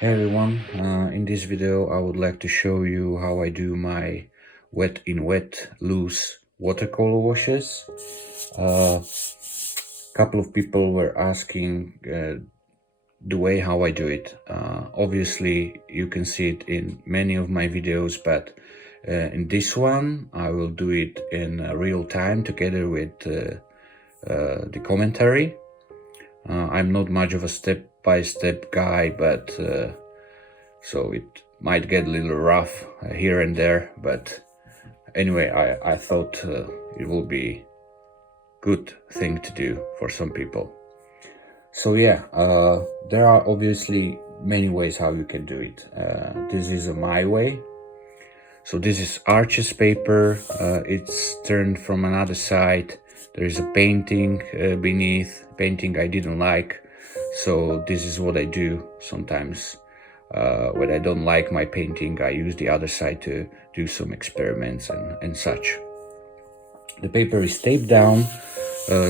Hey everyone, in this video I would like to show you how I do my wet in wet loose watercolor washes. Couple of people were asking the way how I do it. Obviously you can see it in many of my videos, but in this one I will do it in real time together with the commentary. I'm not much of a step-by-step guy, but so it might get a little rough here and there, but anyway, I thought it will be good thing to do for some people. So yeah, there are obviously many ways how you can do it. This is my way. So this is arches paper. It's turned from another side. There is a painting beneath, painting I didn't like. So this is what I do sometimes. When I don't like my painting, I use the other side to do some experiments and such. The paper is taped down.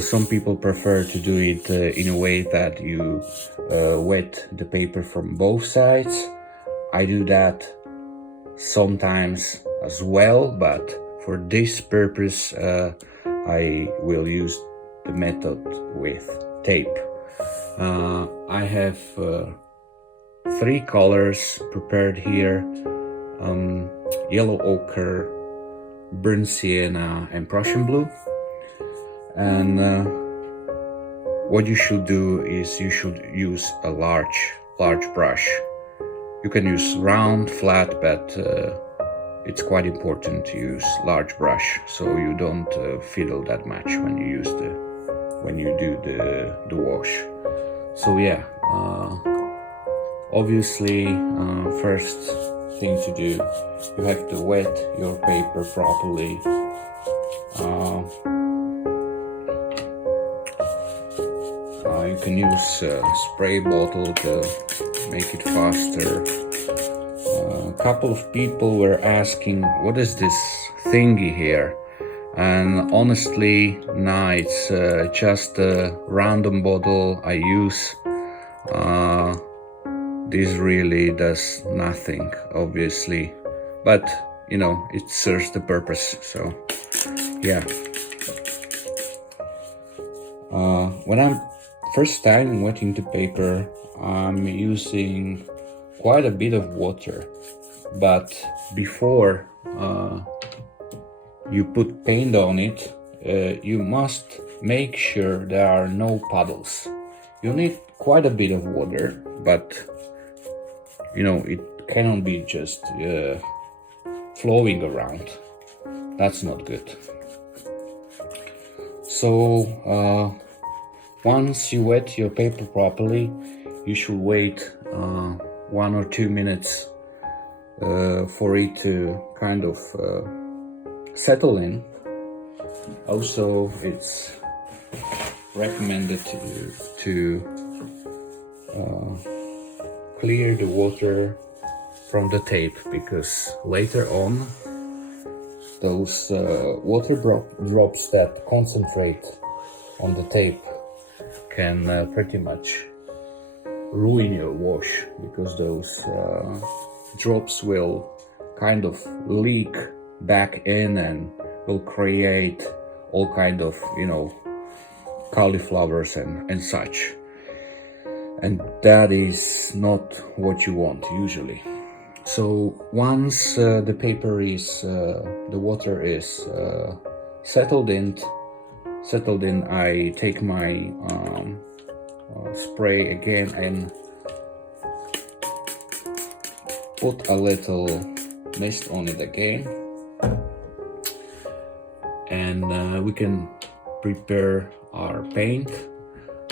Some people prefer to do it in a way that you wet the paper from both sides. I do that sometimes as well, but for this purpose I will use the method with tape. I have three colors prepared here: yellow ochre, burnt sienna, and Prussian blue. And what you should do is you should use a large brush. You can use round, flat, but it's quite important to use large brush so you don't fiddle that much when you do the wash. So yeah, obviously first thing to do, you have to wet your paper properly. You can use a spray bottle to make it faster. A couple of people were asking, what is this thingy here? And honestly, nah, it's just a random bottle I use. This really does nothing, obviously, but you know, it serves the purpose. So yeah, when I'm first time wetting the paper, I'm using quite a bit of water, but before you put paint on it, you must make sure there are no puddles. You need quite a bit of water, but you know, it cannot be just flowing around. That's not good. So once you wet your paper properly, you should wait 1 or 2 minutes for it to kind of settle in. Also, it's recommended to clear the water from the tape, because later on those water drops that concentrate on the tape can pretty much ruin your wash, because those drops will kind of leak back in and will create all kind of, you know, cauliflowers and such, and that is not what you want usually. So once the paper is the water is settled in, I take my spray again and put a little mist on it again, and we can prepare our paint.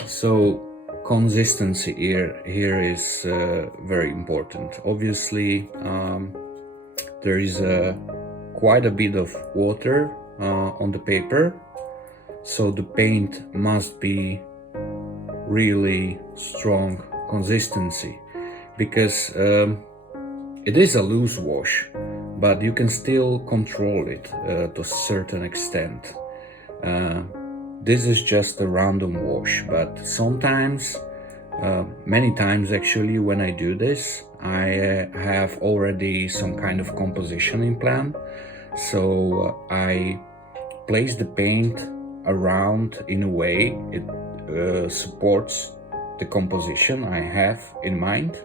So consistency here is very important. Obviously there is quite a bit of water on the paper, so the paint must be really strong consistency, because it is a loose wash, but you can still control it to a certain extent. This is just a random wash, but sometimes, many times actually, when I do this, I have already some kind of composition in plan, so I place the paint around in a way it supports the composition I have in mind.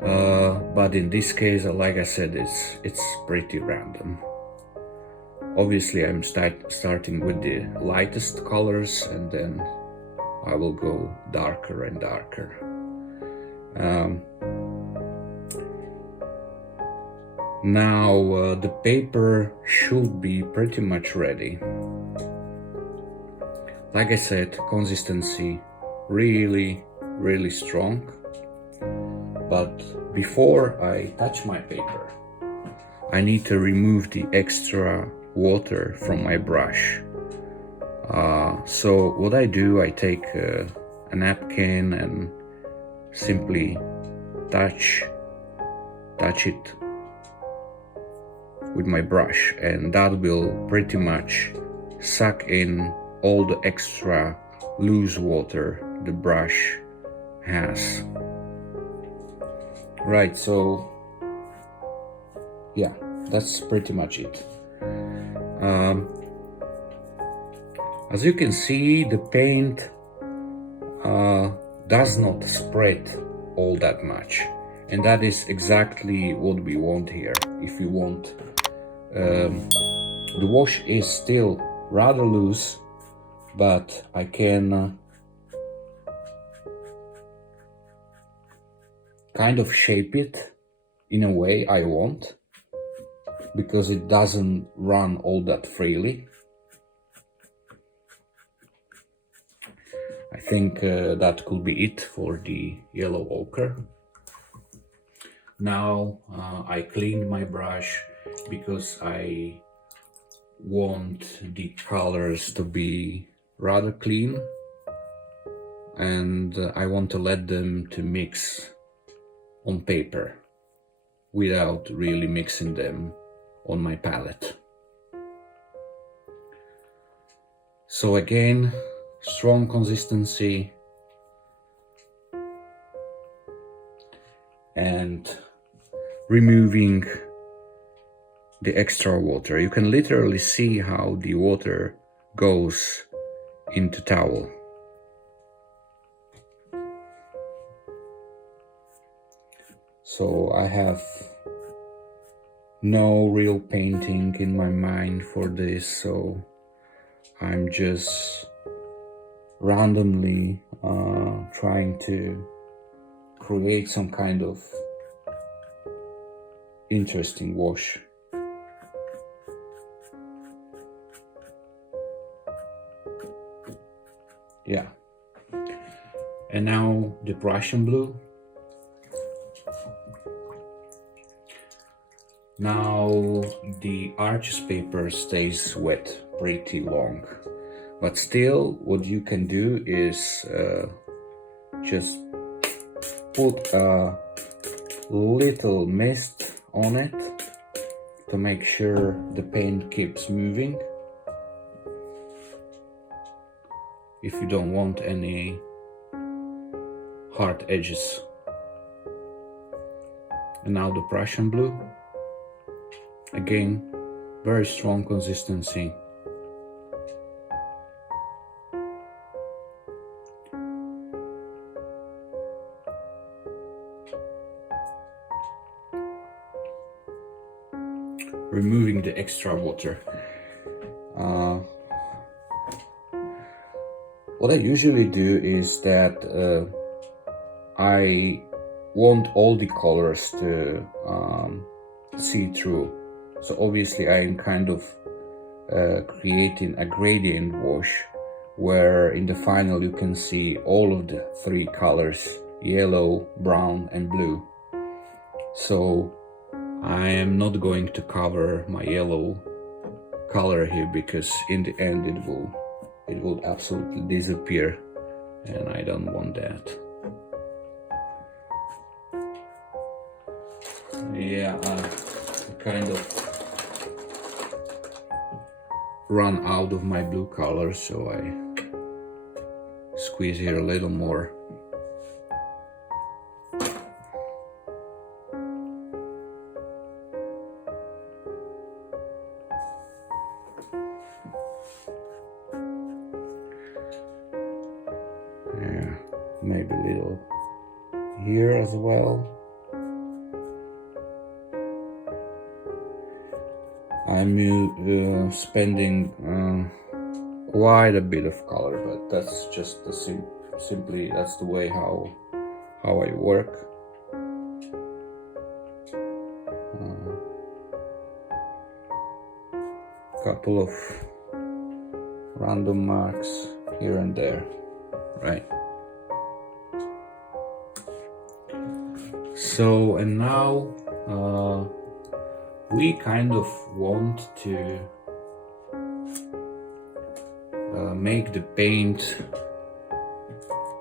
But in this case, like I said, it's pretty random. Obviously, I'm starting with the lightest colors, and then I will go darker and darker. Now the paper should be pretty much ready. Like I said, consistency really strong. But before I touch my paper, I need to remove the extra water from my brush. So what I do, I take a napkin and simply touch it with my brush, and that will pretty much suck in all the extra loose water the brush has. Right, so yeah, that's pretty much it. As you can see, the paint does not spread all that much, and that is exactly what we want here. If you want, the wash is still rather loose, but I can kind of shape it in a way I want, because it doesn't run all that freely. I think that could be it for the yellow ochre. Now I cleaned my brush because I want the colors to be rather clean, and I want to let them to mix on paper without really mixing them on my palette. So again, strong consistency and removing the extra water. You can literally see how the water goes into towel. So I have no real painting in my mind for this, so I'm just randomly trying to create some kind of interesting wash. Yeah. And now the Prussian blue. Now the arches paper stays wet pretty long, but still what you can do is just put a little mist on it to make sure the paint keeps moving, if you don't want any hard edges. And now the Prussian blue. Again, very strong consistency. Removing the extra water. What I usually do is that I want all the colors to see through. So obviously I am kind of creating a gradient wash where in the final you can see all of the three colors, yellow, brown and blue. So I am not going to cover my yellow color here, because in the end it will absolutely disappear, and I don't want that. Yeah, kind of run out of my blue color, so I squeeze here a little more. maybe a little here as well. I'm spending quite a bit of color, but that's just the simply that's the way how I work. Couple of random marks here and there, right? So, and now we kind of want to make the paint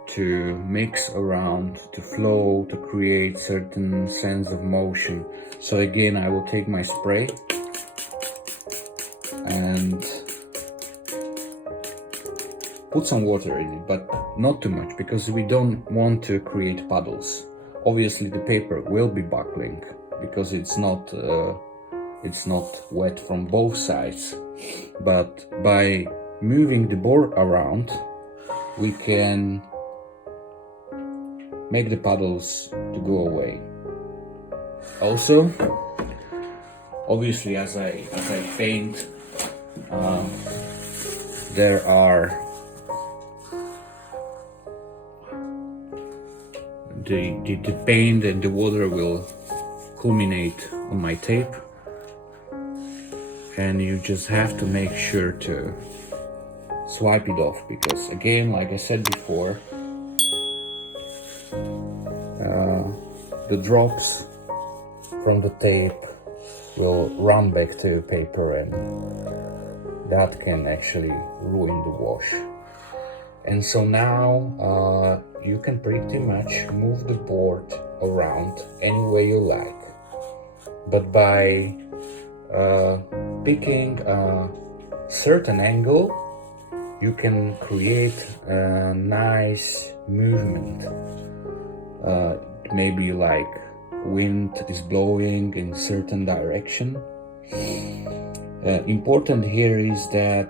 to mix around, to flow, to create certain sense of motion. So again, I will take my spray and put some water in it, but not too much, because we don't want to create puddles. Obviously the paper will be buckling because it's not wet from both sides, but by moving the board around we can make the puddles to go away. Also, obviously as I paint, there are the paint and the water will culminate on my tape, and you just have to make sure to swipe it off, because again, like I said before, the drops from the tape will run back to paper, and that can actually ruin the wash. And so now you can pretty much move the board around any way you like, but by picking a certain angle you can create a nice movement. Maybe like wind is blowing in certain direction. Important here is that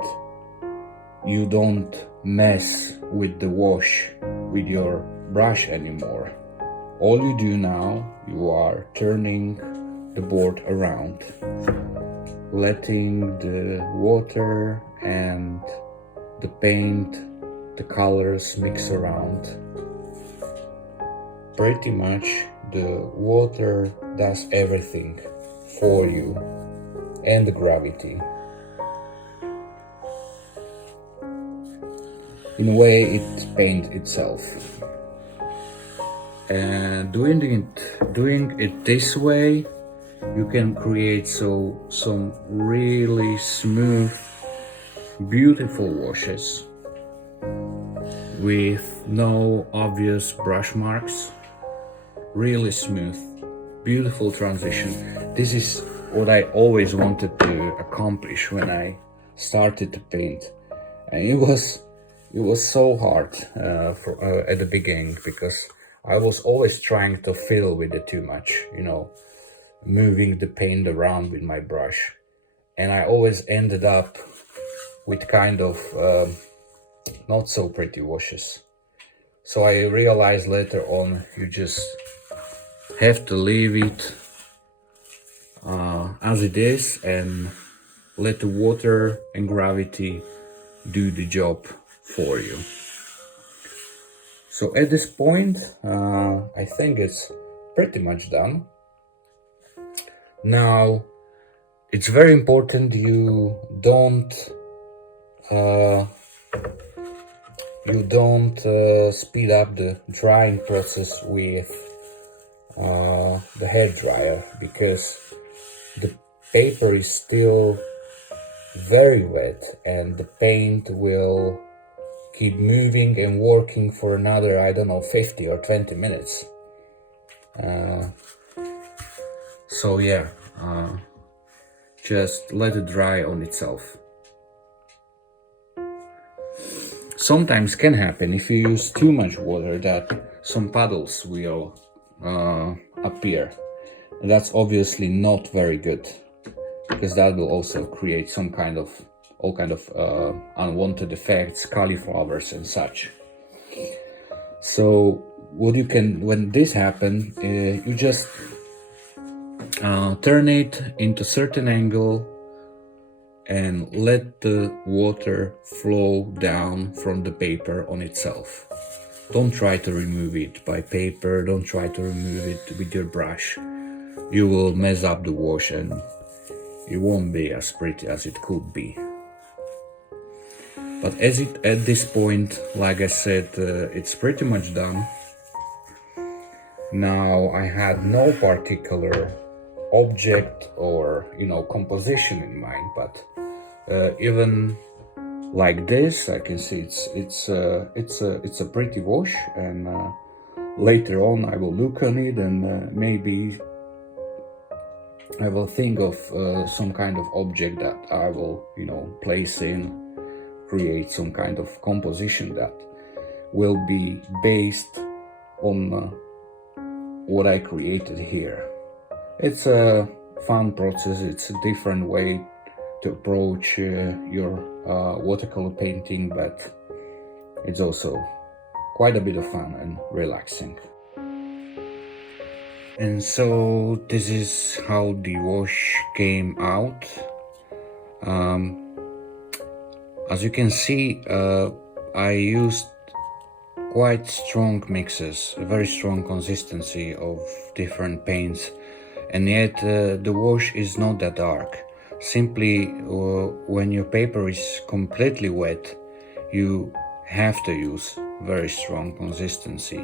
you don't mess with the wash with your brush anymore. All you do now, you are turning the board around, letting the water and the paint, the colors mix around. Pretty much the water does everything for you, and the gravity. In a way, it paints itself. And doing it this way, you can create some really smooth, beautiful washes with no obvious brush marks. Really smooth, beautiful transition. This is what I always wanted to accomplish when I started to paint, and it was so hard at the beginning, because I was always trying to fiddle with it too much, moving the paint around with my brush, and I always ended up with kind of not so pretty washes. So I realized later on, you just have to leave it as it is and let the water and gravity do the job for you. So at this point, I think it's pretty much done. Now, it's very important you don't speed up the drying process with the hair dryer, because the paper is still very wet and the paint will keep moving and working for another, 50 or 20 minutes. So yeah, just let it dry on itself. Sometimes can happen if you use too much water that some puddles will appear. And that's obviously not very good, because that will also create all kind of unwanted effects, cauliflowers and such. So what you can, when this happens, you just turn it into certain angle and let the water flow down from the paper on itself. Don't try to remove it by paper, don't try to remove it with your brush. You will mess up the wash and it won't be as pretty as it could be. But at this point, like I said, it's pretty much done. Now I had no particular object or composition in mind, but even like this, I can see it's a pretty wash, and later on I will look on it and maybe I will think of some kind of object that I will place in, create some kind of composition that will be based on what I created here. It's a fun process, it's a different way to approach your watercolor painting, but it's also quite a bit of fun and relaxing. And so this is how the wash came out. As you can see, I used quite strong mixes, a very strong consistency of different paints, and yet the wash is not that dark. Simply when your paper is completely wet, you have to use very strong consistency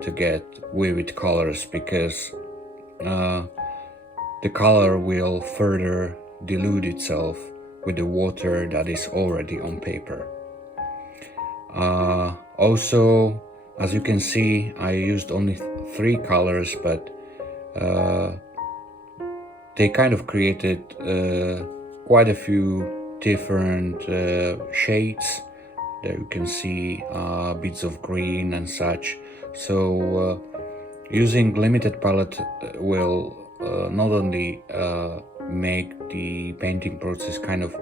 to get vivid colors, because the color will further dilute itself with the water that is already on paper. Also, as you can see, I used only 3 colors, but they kind of created quite a few different shades. There you can see bits of green and such. So using limited palette will not only make the painting process kind of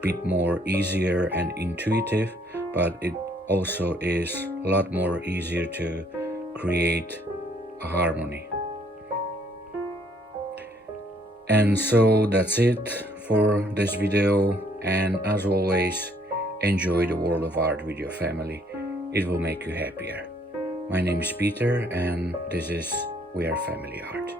bit more easier and intuitive, but it also is a lot more easier to create a harmony. And so that's it for this video, and as always, enjoy the world of art with your family. It will make you happier. My name is Peter and this is We Are Family Art.